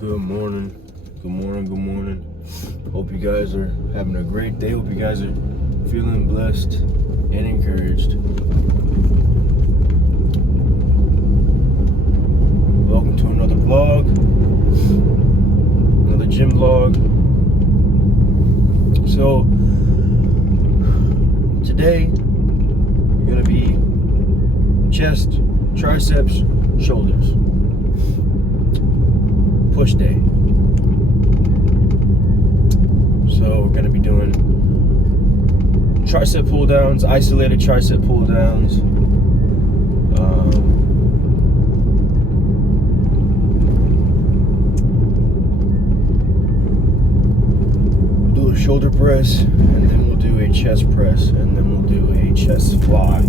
Good morning. Good morning. Good morning. Hope you guys are having a great day. Hope you guys are feeling blessed and encouraged. Welcome to another vlog. Another gym vlog. So today we're gonna be chest, triceps, shoulders. Push day. So we're gonna be doing tricep pull downs, isolated tricep pull downs. We'll do a shoulder press, and then we'll do a chest press, and then we'll do a chest fly.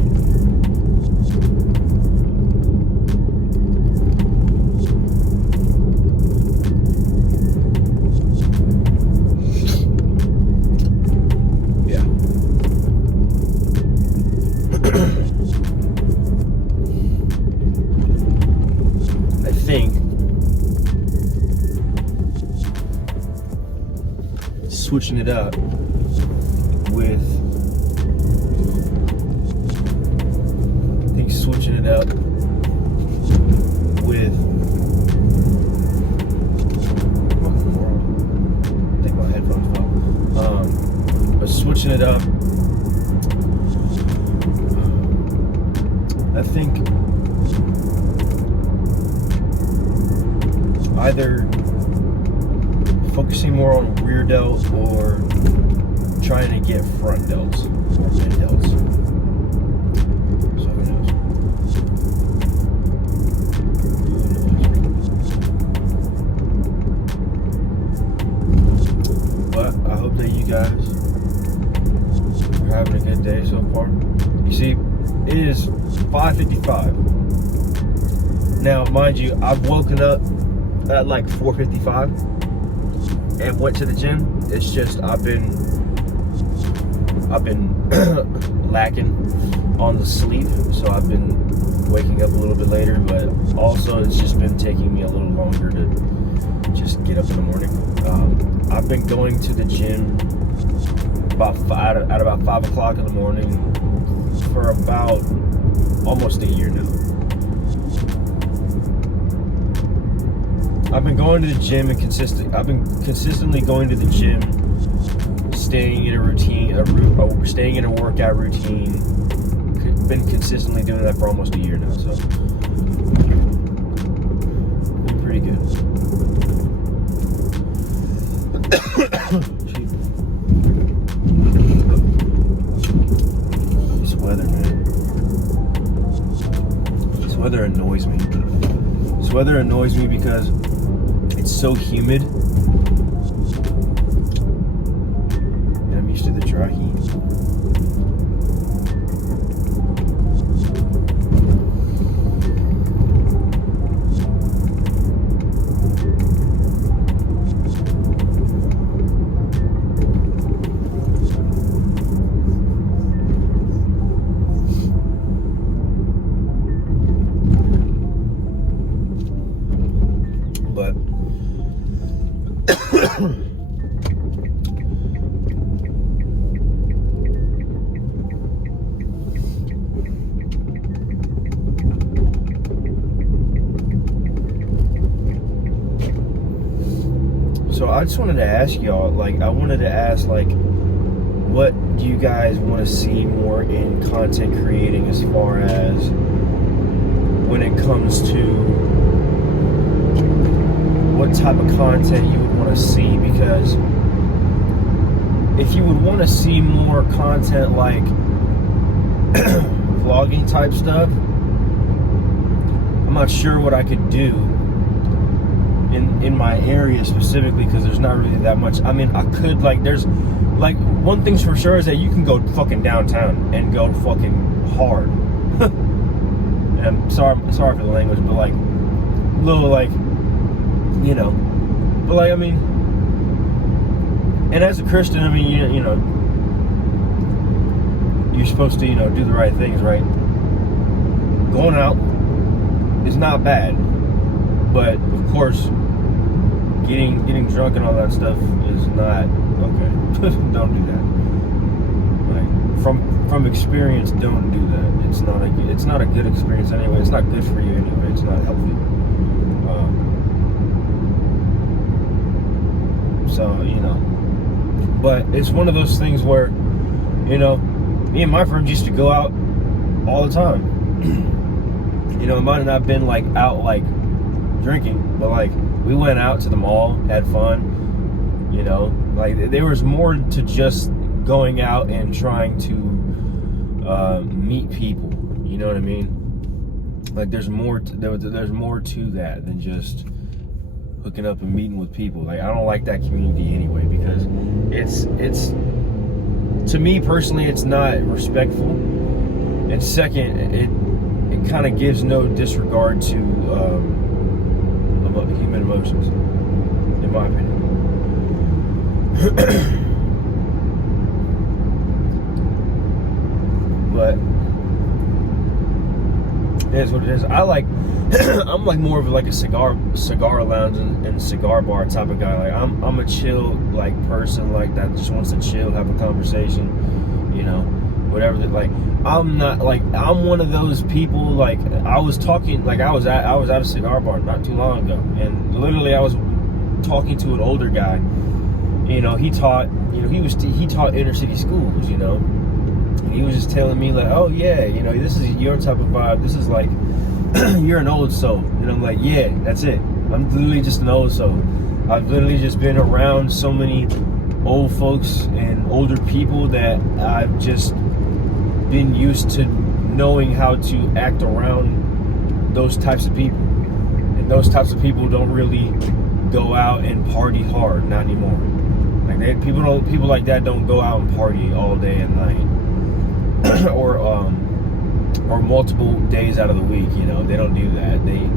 I think switching it up with I think my headphones fell. But switching it up, I think either focusing more on rear delt or trying to get front delts or mid delts. So who knows? But I hope that you guys are having a good day so far. You see, it is 5:55. Now, mind you, I've woken up at like 4:55 and went to the gym. It's just I've been lacking on the sleep, so I've been waking up a little bit later. But also, it's just been taking me a little longer to just get up in the morning. I've been going to the gym at about 5 o'clock in the morning for about almost a year now. I've been going to the gym and consistently going to the gym, staying in a routine, staying in a workout routine. Been consistently doing that for almost a year now, so been pretty good. This weather, man. This weather annoys me. This weather annoys me because it's so humid, and I'm used to the dry heat. But so I just wanted to ask y'all, what do you guys want to see more in content creating as far as when it comes to what type of content you would want to see? Because if you would want to see more content like vlogging type stuff, I'm not sure what I could do in my area specifically, because there's not really that much. I mean, I could, there's one thing's for sure is that you can go fucking downtown and go fucking hard. And I'm sorry for the language, but but I mean, and as a Christian, I mean, you know, you're supposed to, do the right things, right? Going out is not bad, but of course, getting drunk and all that stuff is not okay. Don't do that. Like from experience, don't do that. It's not a good experience anyway. It's not good for you anyway. It's not healthy. So but it's one of those things where me and my friends used to go out all the time. It might have not been like out like drinking, but like we went out to the mall, had fun. Like there was more to just going out and trying to meet people. You know what I mean? Like there's more to that than just hooking up and meeting with people. Like I don't like that community anyway, because it's to me personally, it's not respectful, and second, it kind of gives no disregard to human emotions, in my opinion. But it is what it is. I'm like more of like a cigar lounge and cigar bar type of guy. Like I'm a chill like person like that just wants to chill, have a conversation, whatever. Like I'm not like I'm one of those people. Like I was talking, like I was at a cigar bar not too long ago, and literally I was talking to an older guy. He taught he taught inner city schools. And he was just telling me like, oh yeah, this is your type of vibe. This is like you're an old soul. And I'm like, yeah, that's it. I'm literally just an old soul. I've literally just been around so many old folks and older people that I've just been used to knowing how to act around those types of people. And those types of people don't really go out and party hard, not anymore. Like people like that don't go out and party all day and night. or multiple days out of the week. They don't do that. They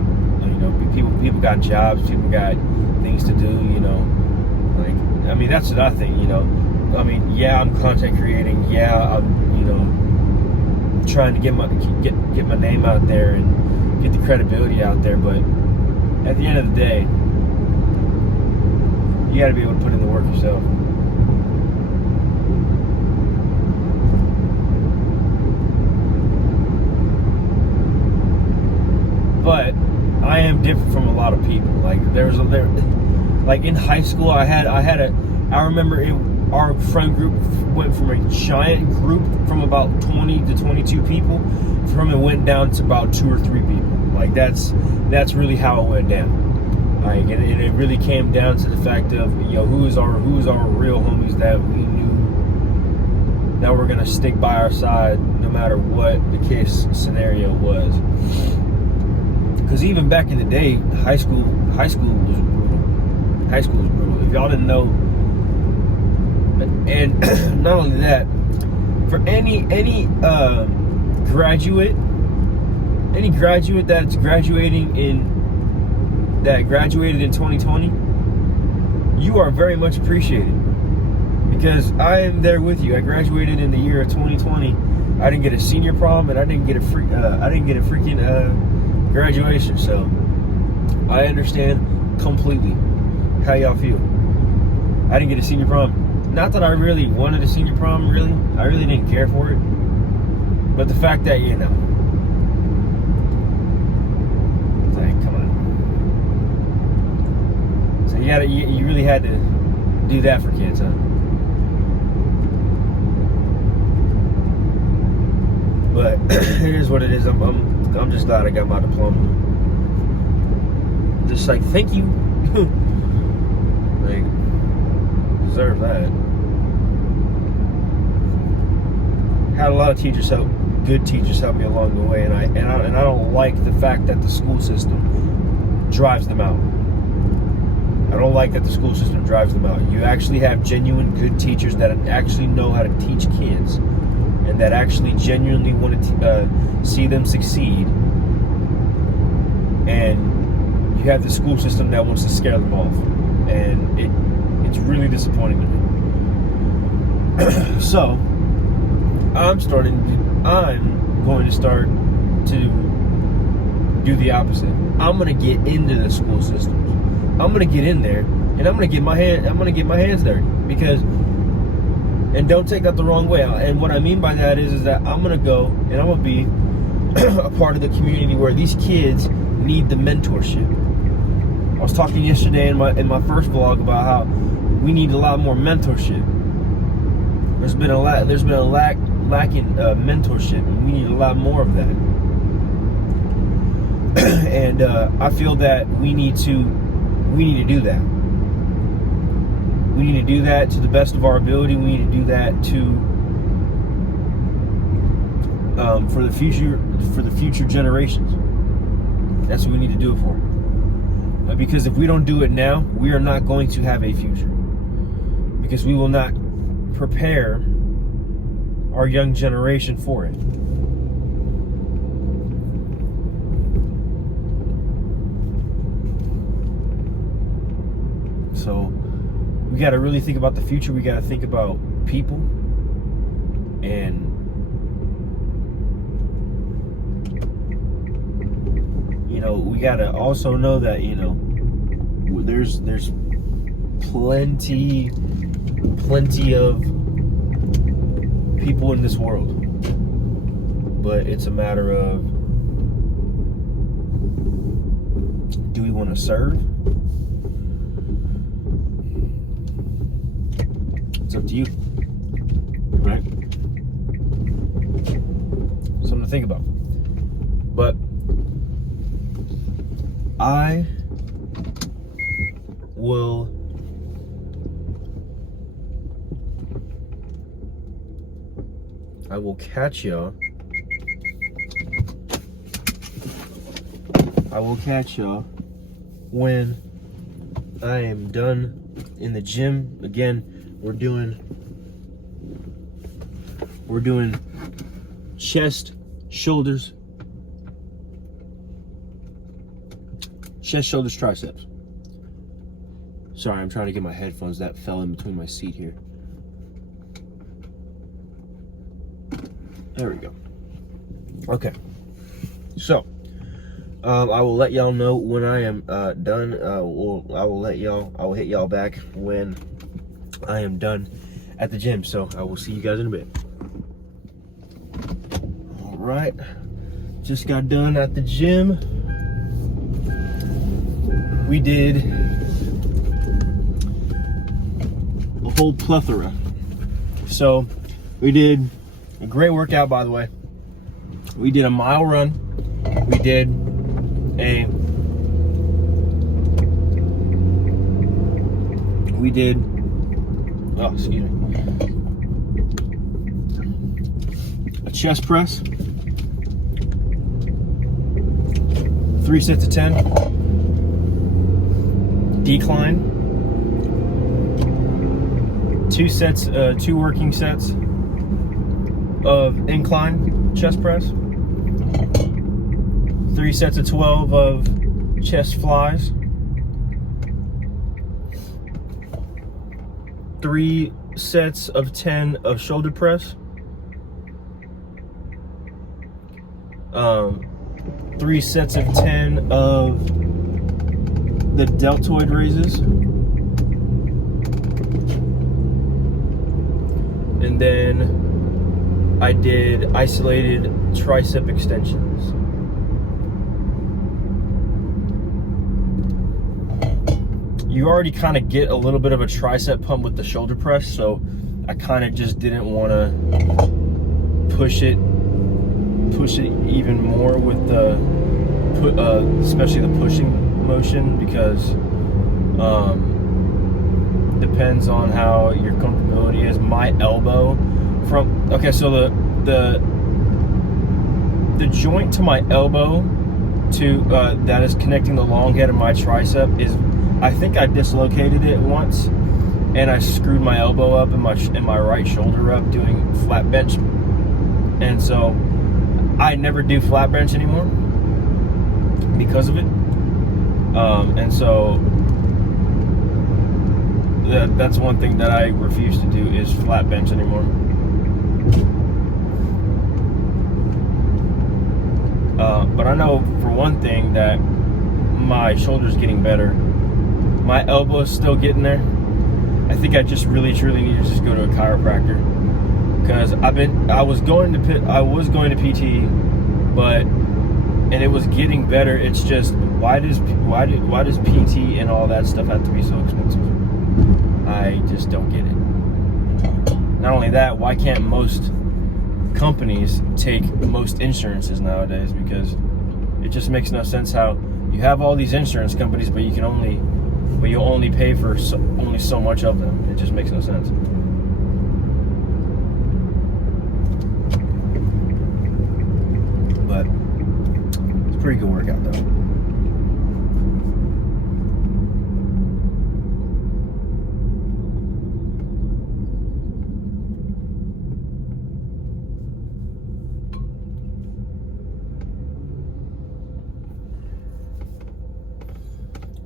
people got jobs, people got things to do. Like I mean, that's what I think. I mean, yeah, I'm content creating, yeah, I'm trying to get my name out there and get the credibility out there, but at the end of the day, you got to be able to put in the work yourself. But I am different from a lot of people. Like like in high school, I remember our friend group went from a giant group from about 20 to 22 people, it went down to about 2 or 3 people. Like that's really how it went down. Like and it really came down to the fact of who is our real homies that we knew that were gonna stick by our side no matter what the case scenario was. Because even back in the day, high school was brutal. High school was brutal. If y'all didn't know, and not only that, for any graduate that's graduated in 2020, you are very much appreciated. Because I am there with you. I graduated in the year of 2020. I didn't get a senior prom, and I didn't get a freaking graduation, so I understand completely how y'all feel. I didn't get a senior prom. Not that I really wanted a senior prom, really. I really didn't care for it. But the fact that, like, come on. So you really had to do that for kids, huh? But it is what it is. I'm just glad I got my diploma. Just like, thank you. Like, deserve that. Had a lot of good teachers help me along the way, and I don't like the fact that the school system drives them out. I don't like that the school system drives them out. You actually have genuine good teachers that actually know how to teach kids, and that actually genuinely want to see them succeed. And you have the school system that wants to scare them off, and it's really disappointing to me. So I'm going to start to do the opposite. I'm going to get into the school systems. I'm going to get in there. and I'm gonna get my hands dirty because, and don't take that the wrong way. And what I mean by that is that I'm gonna go and I'm gonna be a part of the community where these kids need the mentorship. I was talking yesterday in my first vlog about how we need a lot more mentorship. There's been a lack in mentorship, and we need a lot more of that. And I feel that we need to do that. We need to do that to the best of our ability. We need to do that for the future generations. That's what we need to do it for. Because if we don't do it now, we are not going to have a future. Because we will not prepare our young generation for it. So we got to really think about the future. We got to think about people, and we got to also know that there's plenty of people in this world, but it's a matter of, do we want to serve? It's up to you, right? Something to think about. But I will catch y'all. I will catch y'all when I am done in the gym. Again, we're doing chest, shoulders, triceps. Sorry, I'm trying to get my headphones that fell in between my seat here. There we go. Okay. So, I will let y'all know when I am done. I will hit y'all back when I am done at the gym. So I will see you guys in a bit. All right. Just got done at the gym. We did a whole plethora. So we did a great workout, by the way. We did a mile run. We did a chest press, 3 sets of 10, decline, 2 working sets of incline chest press, 3 sets of 12 of chest flies, 3 sets of 10 of shoulder press, 3 sets of 10 of the deltoid raises, and then I did isolated tricep extensions. You already kind of get a little bit of a tricep pump with the shoulder press, so I kind of just didn't want to push it even more with the especially the pushing motion, because depends on how your comfortability is. My elbow so the joint to my elbow to that is connecting the long head of my tricep is, I think I dislocated it once, and I screwed my elbow up and my right shoulder up doing flat bench, and so I never do flat bench anymore because of it. And so that's one thing that I refuse to do is flat bench anymore. But I know for one thing that my shoulder's getting better, My elbow's still getting there. I think I just really truly need to just go to a chiropractor, because I was going to PT, and it was getting better. It's just why does PT and all that stuff have to be so expensive? I just don't get it. Not only that, why can't most companies take most insurances nowadays? Because it just makes no sense how you have all these insurance companies, but you only pay for only so much of them. It just makes no sense. But it's a pretty good workout though.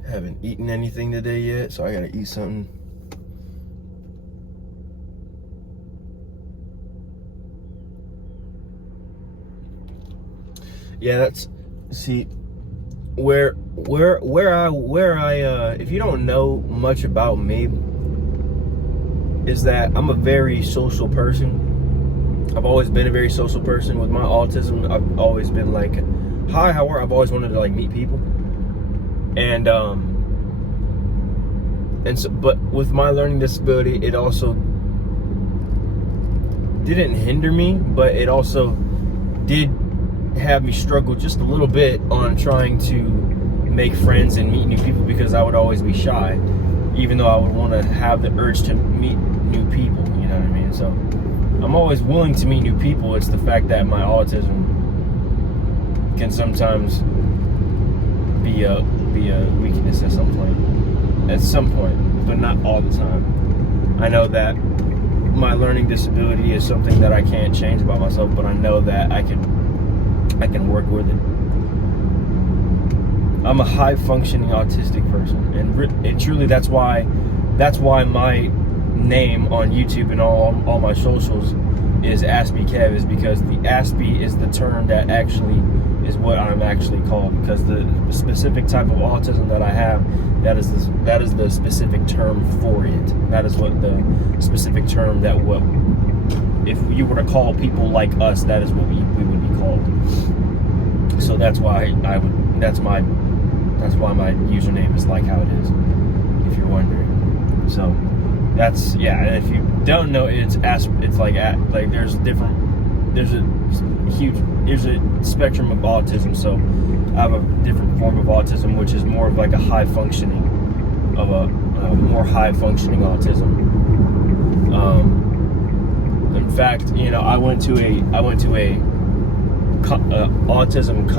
Haven't eaten anything today yet, so I gotta eat something. Yeah, that's, see, where I if you don't know much about me, is that I'm a very social person. I've always been a very social person. With my autism, I've always been like, hi, how are you? I've always wanted to like meet people. And so, but with my learning disability, it also didn't hinder me, but it also did have me struggle just a little bit on trying to make friends and meet new people, because I would always be shy, even though I would want to have the urge to meet new people, you know what I mean? So I'm always willing to meet new people. It's the fact that my autism can sometimes be a weakness at some point, but not all the time. I know that my learning disability is something that I can't change about myself, but I know that I can work with it. I'm a high functioning autistic person, and truly that's why my name on YouTube and all my socials is AspieKev, is because the Aspie is the term that actually is what I'm actually called, because the specific type of autism that I have, that is the specific term for it. That is what the specific term that what, if you were to call people like us, that is what we would be called. So that's why that's why my username is like how it is, if you're wondering. So that's, yeah. And if you don't know, it's like there's a spectrum of autism. So I have a different form of autism, which is more of like a high functioning autism. In fact, you know, I went to a autism.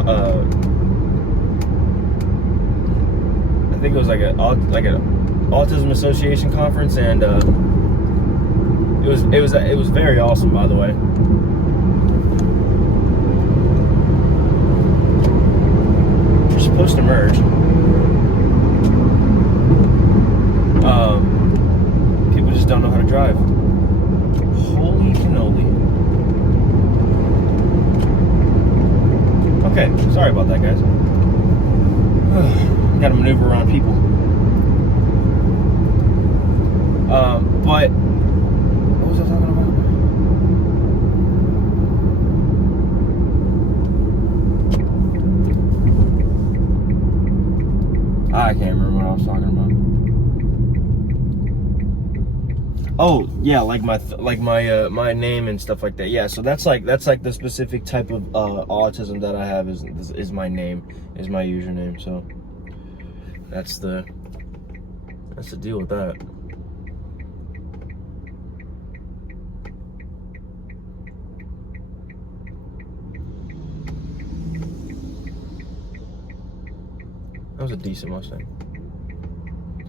I think it was like an autism association conference, and it was very awesome, by the way. You're supposed to merge. People just don't know how to drive. Holy cannoli. Okay, sorry about that, guys. Got to maneuver around people. But what was I talking about? I can't remember what I was talking about. Oh yeah, like my name and stuff like that. Yeah, so that's like the specific type of autism that I have is my name, is my username. So that's the deal with that. That was a decent Mustang.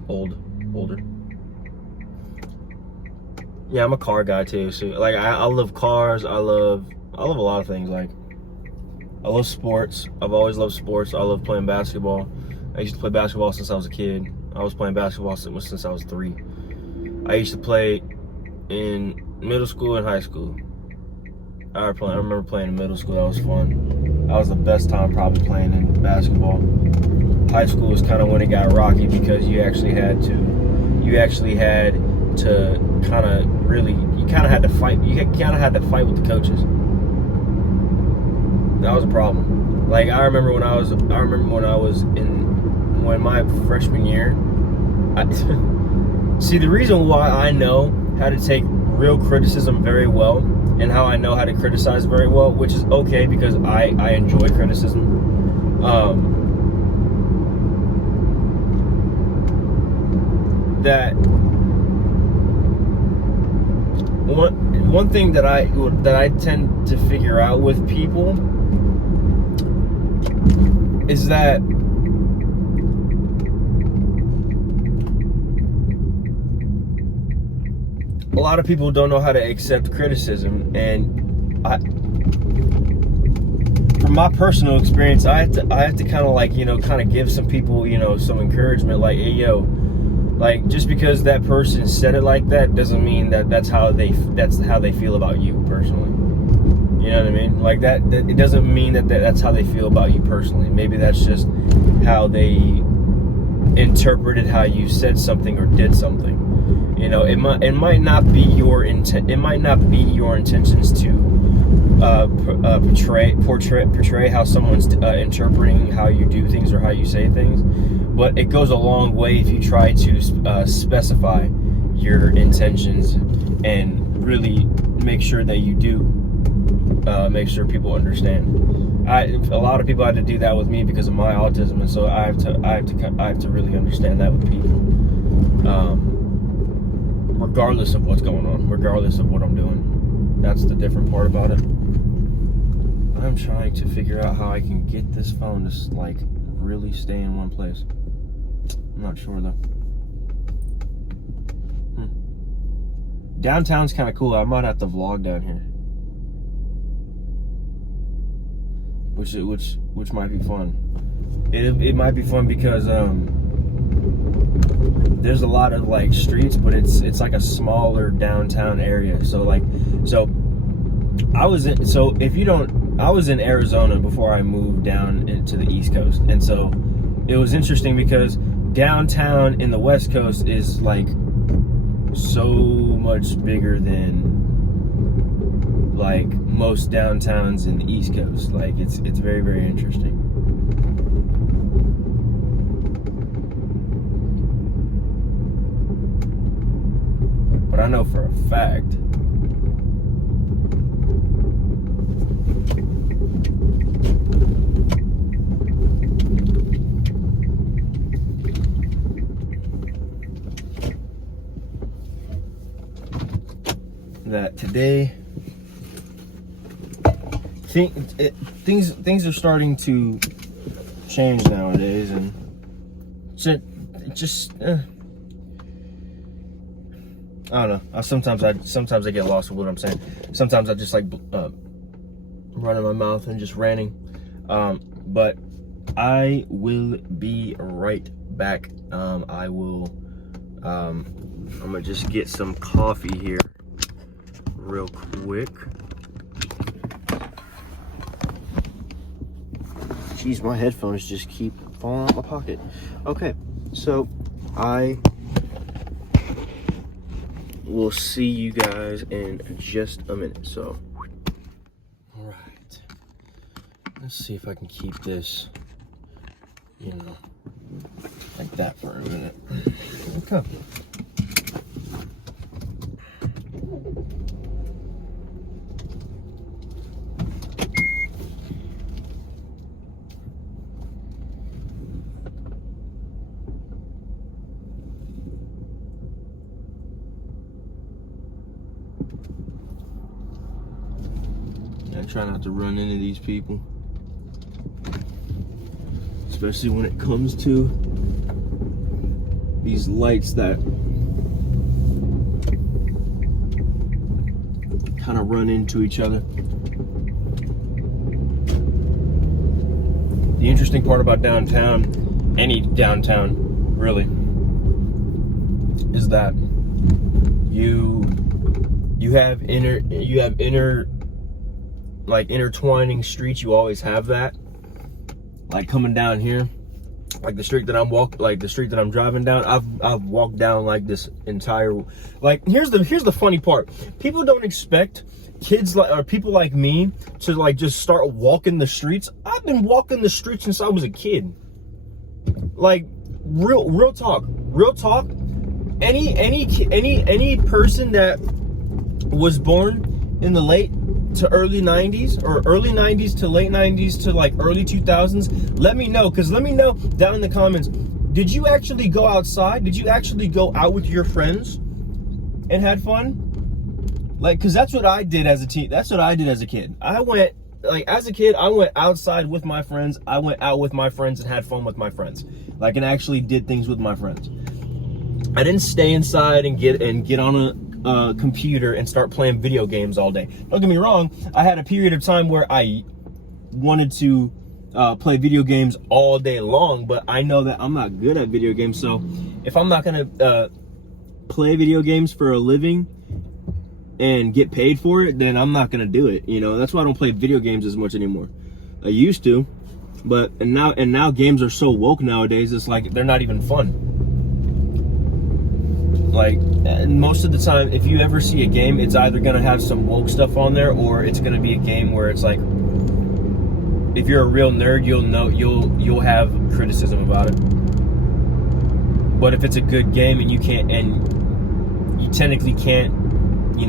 Older. Yeah, I'm a car guy too. So like I love cars. I love a lot of things. Like I love sports. I've always loved sports. I love playing basketball. I used to play basketball since I was a kid. I was playing basketball since I was 3. I used to play in middle school and high school. I remember playing in middle school. That was fun. That was the best time probably playing in basketball. high school is kind of when it got rocky, because you actually had to kind of really, you kind of had to fight with the coaches. That was a problem. Like, I remember when I was in my freshman year. See, the reason why I know how to take real criticism very well, and how I know how to criticize very well, which is okay because I enjoy criticism. That one thing that I tend to figure out with people is that a lot of people don't know how to accept criticism, and from my personal experience, I have to kind of like, kind of give some people, some encouragement, like, hey, yo, like, just because that person said it like that doesn't mean that that's how they feel about you personally. You know what I mean? Like, that it doesn't mean that's how they feel about you personally. Maybe that's just how they interpreted how you said something or did something. It might not be your intent. It might not be your intentions to portray how someone's interpreting how you do things or how you say things, but it goes a long way if you try to specify your intentions and really make sure that you do make sure people understand. A lot of people had to do that with me because of my autism, and so I have to really understand that with people. Regardless of what's going on, regardless of what I'm doing. That's the different part about it. I'm trying to figure out how I can get this phone to like really stay in one place. I'm not sure though. Downtown's kind of cool. I might have to vlog down here, which might be fun. It might be fun because there's a lot of like streets, but it's like a smaller downtown area. I was in Arizona before I moved down into the East Coast, and so it was interesting because downtown in the West Coast is like so much bigger than like most downtowns in the East Coast. Like, it's very, very interesting. But I know for a fact that today things are starting to change nowadays, and just I don't know. Sometimes I get lost with what I'm saying. Sometimes I just like running my mouth and just ranting. But I will be right back. I'm gonna just get some coffee here real quick. Jeez, my headphones just keep falling out of my pocket. Okay, so I will see you guys in just a minute. So, all right, let's see if I can keep this, like that for a minute. Okay. I try not to run into these people, especially when it comes to these lights that kind of run into each other. The interesting part about downtown, any downtown really, is that you have intertwining streets. You always have that, like coming down here, like the street that I'm driving down, I've walked down like this entire, like, here's the funny part. People don't expect kids or people like me to like just start walking the streets. I've been walking the streets since I was a kid. Like, real talk. Any person that was born in the late to early 90s, or early 90s to late 90s to like early 2000s, let me know down in the comments, did you actually go outside? Did you actually go out with your friends and had fun? Like, because that's what I did as a teen. That's what I did as a kid. I went outside with my friends. I went out with my friends and had fun with my friends, like, and actually did things with my friends. I didn't stay inside and get on a computer and start playing video games all day. Don't get me wrong, I had a period of time where I wanted to play video games all day long, but I know that I'm not good at video games. So if I'm not gonna play video games for a living and get paid for it, then I'm not gonna do it. You know, that's why I don't play video games as much anymore. I used to, but now games are so woke nowadays. It's like they're not even fun. Like, most of the time, if you ever see a game, it's either gonna have some woke stuff on there, or it's gonna be a game where it's like, if you're a real nerd, you'll have criticism about it. But if it's a good game and you technically can't, you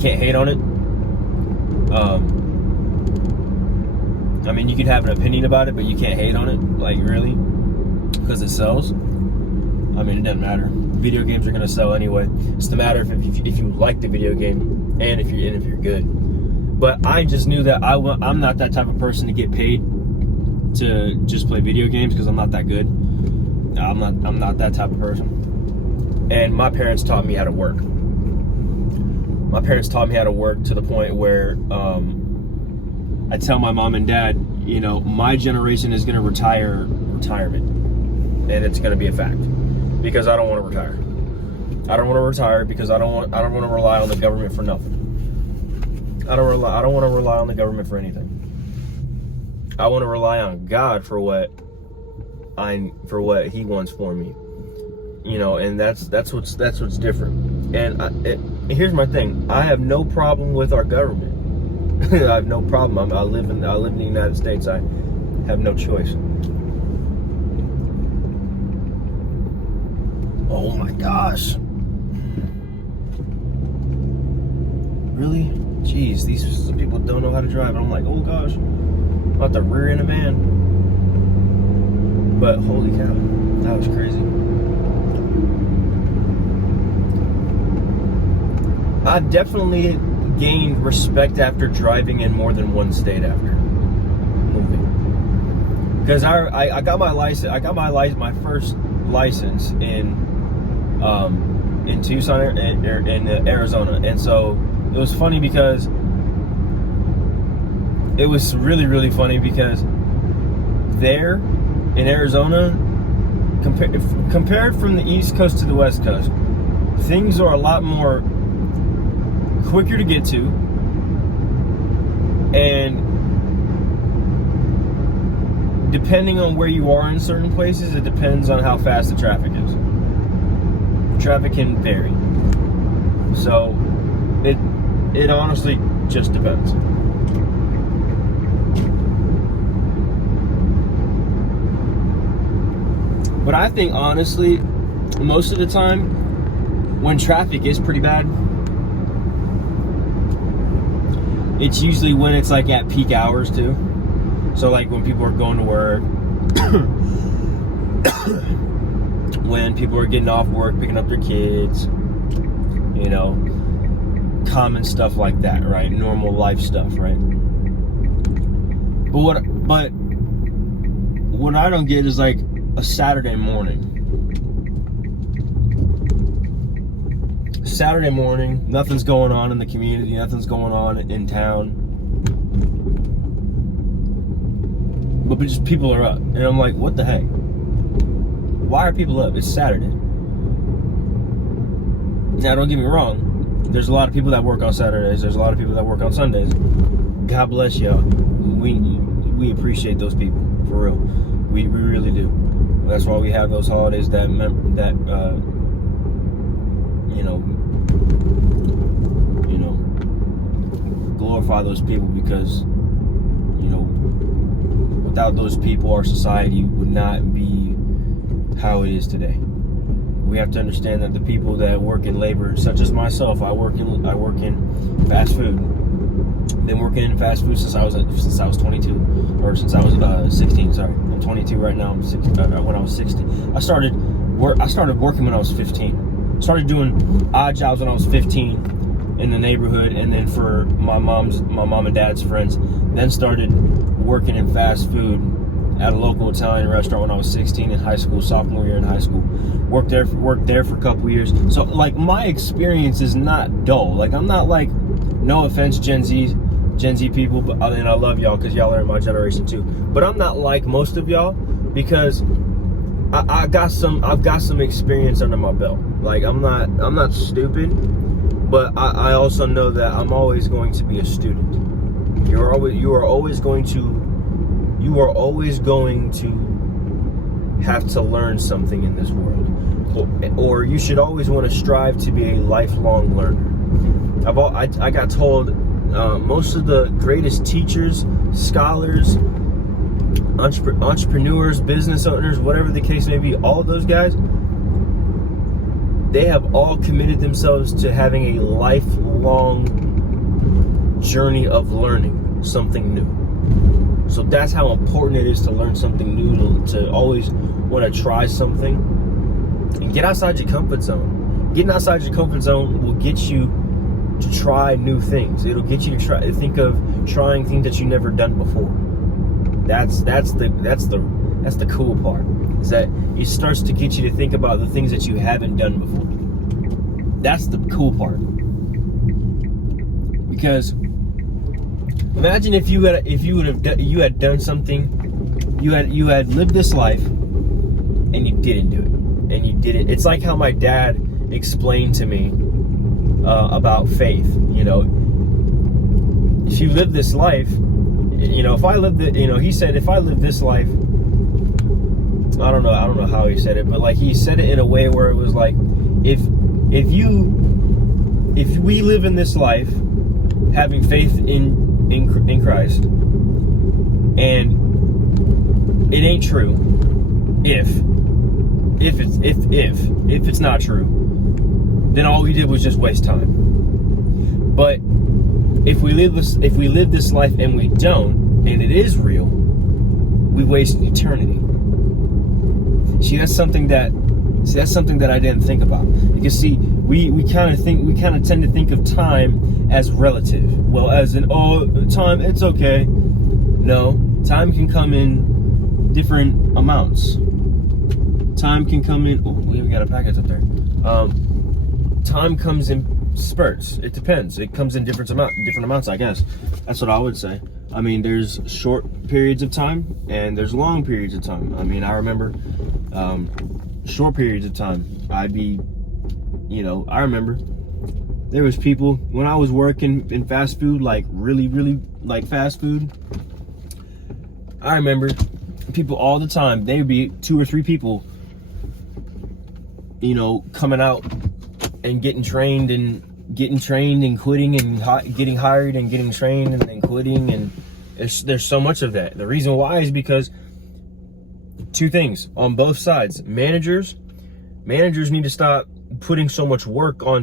can't hate on it. I mean, you can have an opinion about it, but you can't hate on it, like, really, because it sells. I mean, it doesn't matter. Video games are gonna sell anyway. It's the matter if you like the video game and if you're good. But I just knew that I'm not that type of person to get paid to just play video games, because I'm not that good. I'm not that type of person. And my parents taught me how to work. My parents taught me how to work to the point where I tell my mom and dad, my generation is gonna retirement, and it's gonna be a fact. Because I don't want to retire. I don't want to retire because I don't want to rely on the government for nothing. I don't want to rely on the government for anything. I want to rely on God for what He wants for me. And that's what's different. And here's my thing. I have no problem with our government. I have no problem. I live in the United States. I have no choice. Oh my gosh. Really? Jeez, some people don't know how to drive. And I'm like, oh gosh, I'm about to rear in a van. But holy cow, that was crazy. I've definitely gained respect after driving in more than one state after moving. Because I got my license. I got my first license in Tucson, in Arizona. And so it was funny because it was really, really funny because there in Arizona, compared from the East Coast to the West Coast, things are a lot more quicker to get to, and depending on where you are in certain places, it depends on how fast the traffic is. Traffic can vary, so it honestly just depends. But I think honestly, most of the time when traffic is pretty bad, it's usually when it's like at peak hours too. So like when people are going to work, when people are getting off work, picking up their kids, common stuff like that, right? Normal life stuff, right? But what I don't get is like a Saturday morning. Saturday morning, nothing's going on in the community, nothing's going on in town. But just people are up. And I'm like, what the heck? Why are people up? It's Saturday. Now, don't get me wrong. There's a lot of people that work on Saturdays. There's a lot of people that work on Sundays. God bless y'all. We appreciate those people, for real. We really do. That's why we have those holidays that glorify those people, because without those people, our society would not be how it is today. We have to understand that the people that work in labor, such as myself, I work in fast food. Been working in fast food since I was 22, or since I was 16. Sorry, I'm 22 right now. I'm 16. When I was 16, I started working when I was 15. Started doing odd jobs when I was 15 in the neighborhood, and then for my mom and dad's friends. Then started working in fast food at a local Italian restaurant when I was 16 in high school, sophomore year in high school. Worked there for a couple years. So like my experience is not dull. Like I'm not like, no offense, Gen Z people, but and I love y'all because y'all are in my generation too. But I'm not like most of y'all, because I've got some experience under my belt. Like I'm not stupid, but I also know that I'm always going to be a student. You are always going to have to learn something in this world, or you should always want to strive to be a lifelong learner. I got told most of the greatest teachers, scholars, entrepreneurs, business owners, whatever the case may be, all of those guys, they have all committed themselves to having a lifelong journey of learning something new. So that's how important it is to learn something new, to always want to try something and get outside your comfort zone. Getting outside your comfort zone will get you to try new things. It'll get you to think of trying things that you've never done before. That's the cool part, is that it starts to get you to think about the things that you haven't done before. That's the cool part. Because imagine if you had done something, you had lived this life and you didn't do it, and you didn't. It's like how my dad explained to me about faith. If you live this life, if I lived it, he said, if I live this life, I don't know how he said it, but like he said it in a way where it was like, if we live in this life having faith in Christ, and it ain't true, if it's not true, then all we did was just waste time. But if we live this life and we don't, and it is real, we waste eternity. See, that's something that I didn't think about. Because see, we kind of tend to think of time as relative. Well, as in, time, it's okay. No, time can come in different amounts. Time can come in. Oh, we got a package up there. Time comes in spurts. It depends. It comes in different amounts, I guess. That's what I would say. I mean, there's short periods of time and there's long periods of time. I mean, I remember short periods of time. I remember there was people when I was working in fast food, like really, really like fast food. I remember people all the time. There would be 2 or 3 people, coming out and getting trained and quitting and getting hired and getting trained and then quitting, and there's so much of that. The reason why is because 2 things on both sides. Managers need to stop putting so much work on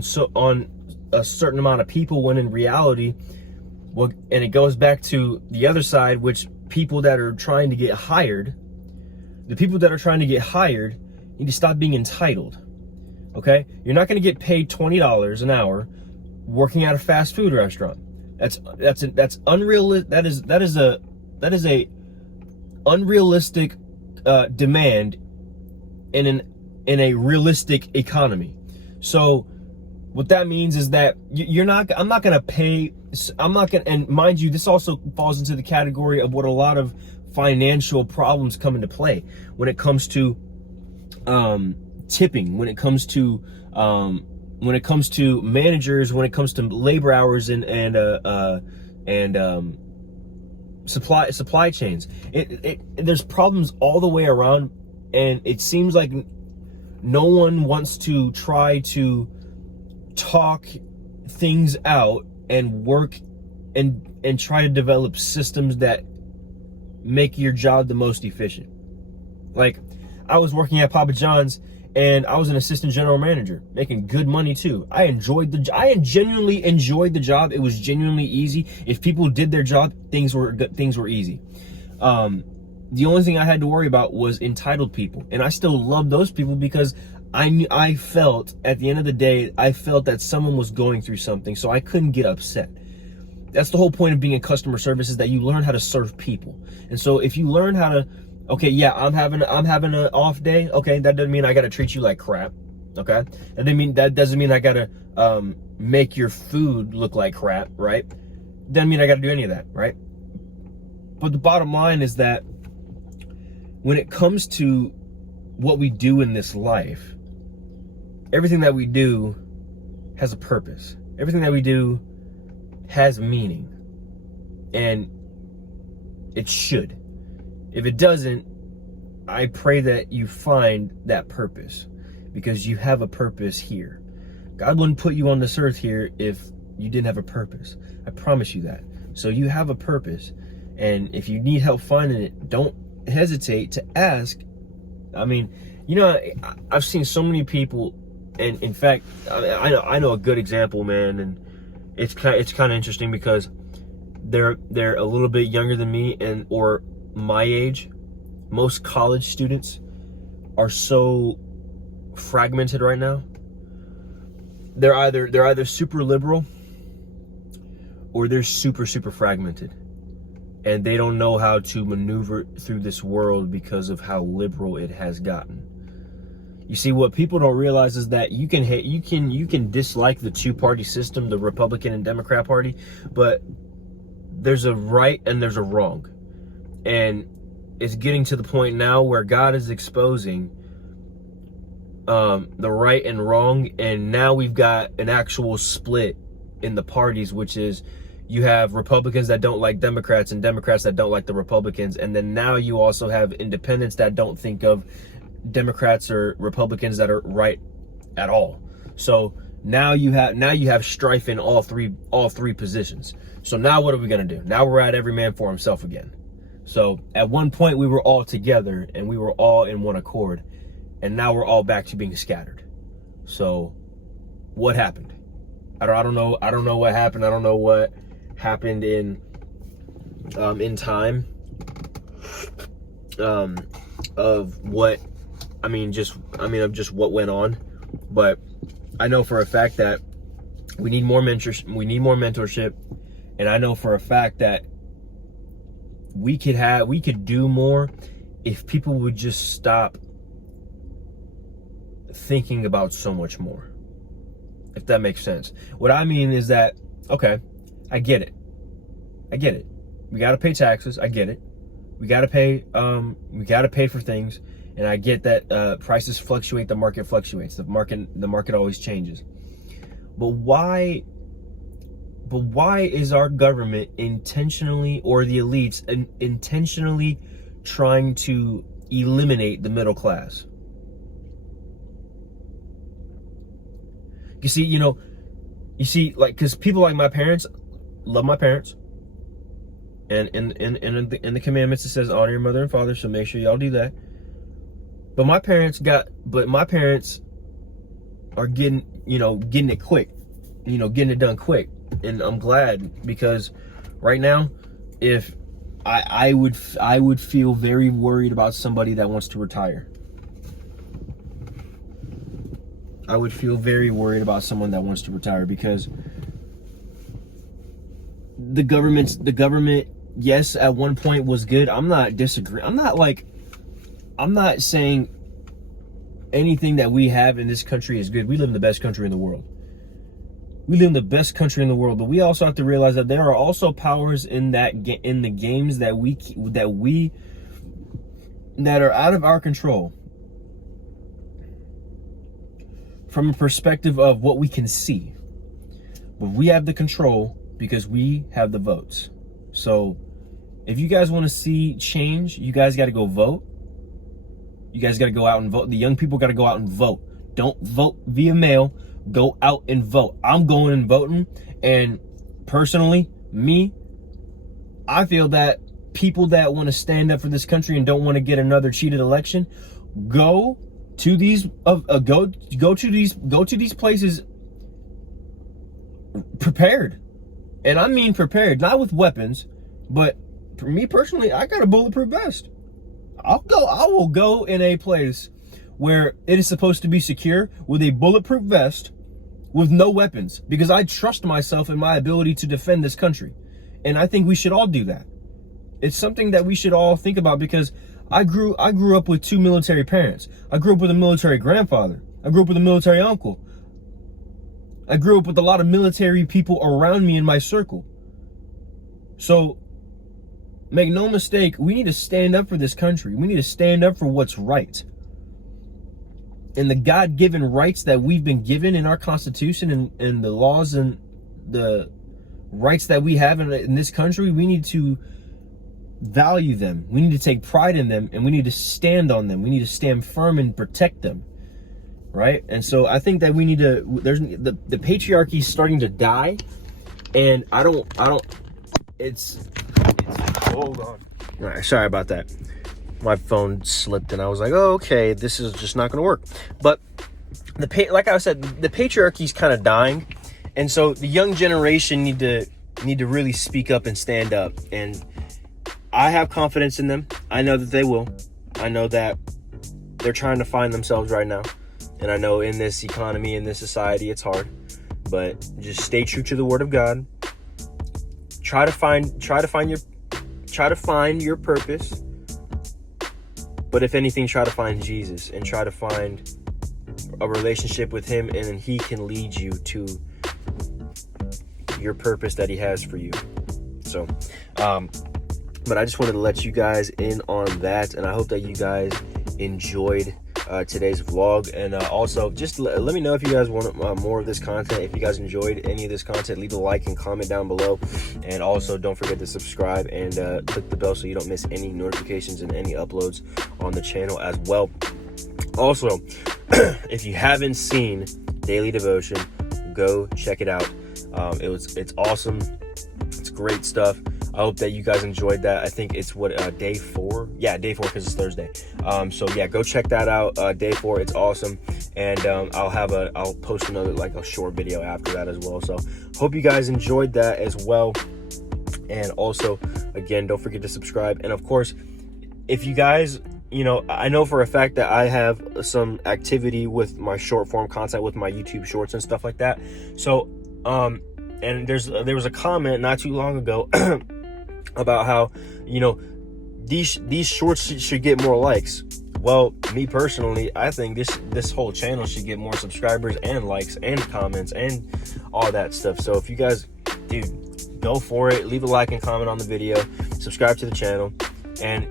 a certain amount of people, when in reality, and it goes back to the other side, which people that are trying to get hired, the people that are trying to get hired need to stop being entitled. Okay, you're not going to get paid $20 an hour working at a fast food restaurant. That's unrealistic. That is a unrealistic demand in a realistic economy. So what that means is that I'm not going to pay. And mind you, this also falls into the category of what a lot of financial problems come into play when it comes to tipping, when it comes to managers, when it comes to labor hours and supply chains. There's problems all the way around, and it seems like no one wants to try to talk things out and work and try to develop systems that make your job the most efficient. Like, I was working at Papa John's, and I was an assistant general manager, making good money too. I genuinely enjoyed the job. It was genuinely easy. If people did their job, things were easy. The only thing I had to worry about was entitled people, and I still love those people because I felt at the end of the day, I felt that someone was going through something, so I couldn't get upset. That's the whole point of being in customer service, is that you learn how to serve people. And so if you learn how to, okay, yeah, I'm having an off day. Okay, that doesn't mean I gotta treat you like crap. Okay, that doesn't mean I gotta make your food look like crap, right? Doesn't mean I gotta do any of that, right? But the bottom line is that when it comes to what we do in this life, everything that we do has a purpose. Everything that we do has meaning, and it should. If it doesn't, I pray that you find that purpose, because you have a purpose here. God wouldn't put you on this earth here if you didn't have a purpose. I promise you that. So you have a purpose, and if you need help finding it, don't hesitate to ask. I mean, you know, I've seen so many people, and in fact, I know a good example, man, and it's kind of interesting because they're a little bit younger than me or my age. Most college students are so fragmented right now. They're either super liberal or they're super fragmented, and they don't know how to maneuver through this world because of how liberal it has gotten. You see, what people don't realize is that you can dislike the two-party system, the Republican and Democrat Party, but there's a right and there's a wrong. And it's getting to the point now where God is exposing the right and wrong, and now we've got an actual split in the parties, which is you have Republicans that don't like Democrats and Democrats that don't like the Republicans, and then now you also have independents that don't think of Democrats or Republicans that are right at all. So now you have strife in all three positions. So now what are we gonna do? Now we're at every man for himself again. So at one point we were all together and we were all in one accord, and now we're all back to being scattered. So what happened? I don't know what happened. I don't know what happened in time of what of just what went on. But I know for a fact that we need more mentorship, and I know for a fact that we could do more if people would just stop thinking about so much more, if that makes sense. What I mean is that, okay, I get it. We got to pay taxes. I get it. We got to pay for things. And I get that prices fluctuate, the market fluctuates, the market always changes. But why is our government intentionally, or the elites intentionally trying to eliminate the middle class? You see, like, because people like my parents love my parents, and in the commandments it says honor your mother and father, so make sure y'all do that. But my parents are getting it quick, getting it done quick. And I'm glad, because right now, if I would feel very worried about somebody that wants to retire. I would feel very worried about someone that wants to retire, because the government, yes, at one point was good. I'm not disagreeing. I'm not saying anything that we have in this country is good. We live in the best country in the world. But we also have to realize that there are also powers in the games that are out of our control, from a perspective of what we can see. But we have the control because we have the votes. So If you guys want to see change, you guys got to go vote. You guys got to go out and vote. The young people got to go out and vote. Don't vote via mail. Go out and vote. I'm going and voting. And personally, I feel that people that want to stand up for this country and don't want to get another cheated election, go to these places prepared. And I mean prepared, not with weapons, but for me personally, I got a bulletproof vest. I will go in a place where it is supposed to be secure with a bulletproof vest with no weapons, because I trust myself and my ability to defend this country. And I think we should all do that. It's something that we should all think about, because I grew up with 2 military parents. I grew up with a military grandfather. I grew up with a military uncle. I grew up with a lot of military people around me in my circle. So make no mistake, we need to stand up for this country. We need to stand up for what's right. And the God-given rights that we've been given in our Constitution and the laws and the rights that we have in this country, we need to value them. We need to take pride in them, and we need to stand on them. We need to stand firm and protect them, right? And so I think that we need to, there's the patriarchy is starting to die, and it's hold on. All right, sorry about that. My phone slipped and I was like, oh, okay, this is just not going to work. But like I said, the patriarchy is kind of dying. And so the young generation need to really speak up and stand up. And I have confidence in them. I know that they will. I know that they're trying to find themselves right now. And I know in this economy, in this society, it's hard. But just stay true to the word of God. Try to find your purpose. But if anything, try to find Jesus and try to find a relationship with him, and then he can lead you to your purpose that he has for you. So, but I just wanted to let you guys in on that, and I hope that you guys enjoyed today's vlog. And also just let me know if you guys want more of this content. If you guys enjoyed any of this content, leave a like and comment down below. And also don't forget to subscribe and click the bell so you don't miss any notifications and any uploads on the channel as well. Also, if you haven't seen Daily Devotion, go check it out. It's awesome. It's great stuff. I hope that you guys enjoyed that. I think it's day 4. Yeah, day 4, because it's Thursday. So yeah, go check that out. Day 4, it's awesome. And I'll post another, like, a short video after that as well. So hope you guys enjoyed that as well. And also, again, don't forget to subscribe. And of course, if you guys, I know for a fact that I have some activity with my short form content with my YouTube shorts and stuff like that. So and there was a comment not too long ago about how, these shorts should get more likes. Well, me personally, I think this whole channel should get more subscribers and likes and comments and all that stuff. So if you guys, go for it. Leave a like and comment on the video. Subscribe to the channel. And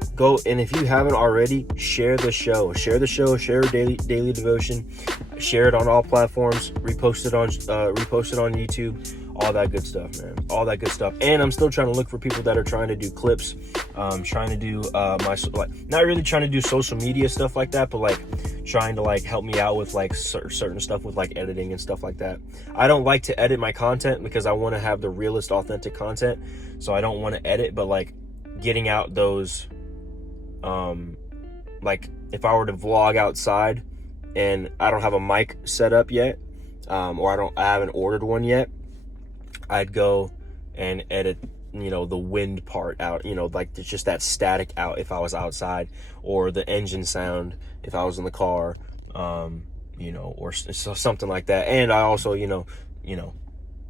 if you haven't already, share the show. Share Daily Devotion. Share it on all platforms. Repost it on YouTube. All that good stuff, man. All that good stuff. And I'm still trying to look for people that are trying to do clips. Trying to do not really trying to do social media stuff like that, but like trying to like help me out with like certain stuff with like editing and stuff like that. I don't like to edit my content because I want to have the realest, authentic content. So I don't want to edit, but like getting out those, like if I were to vlog outside and I don't have a mic set up yet, or I haven't ordered one yet, I'd go and edit, the wind part out, like just that static out if I was outside, or the engine sound if I was in the car, or something like that. And I also,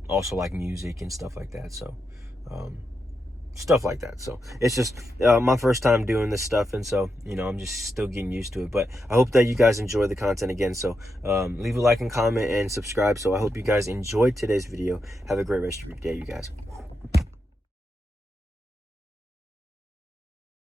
also like music and stuff like that. So, stuff like that. So it's just my first time doing this stuff, and so I'm just still getting used to it. But I hope that you guys enjoy the content again. So leave a like and comment and subscribe. So I hope you guys enjoyed today's video. Have a great rest of your day, you guys.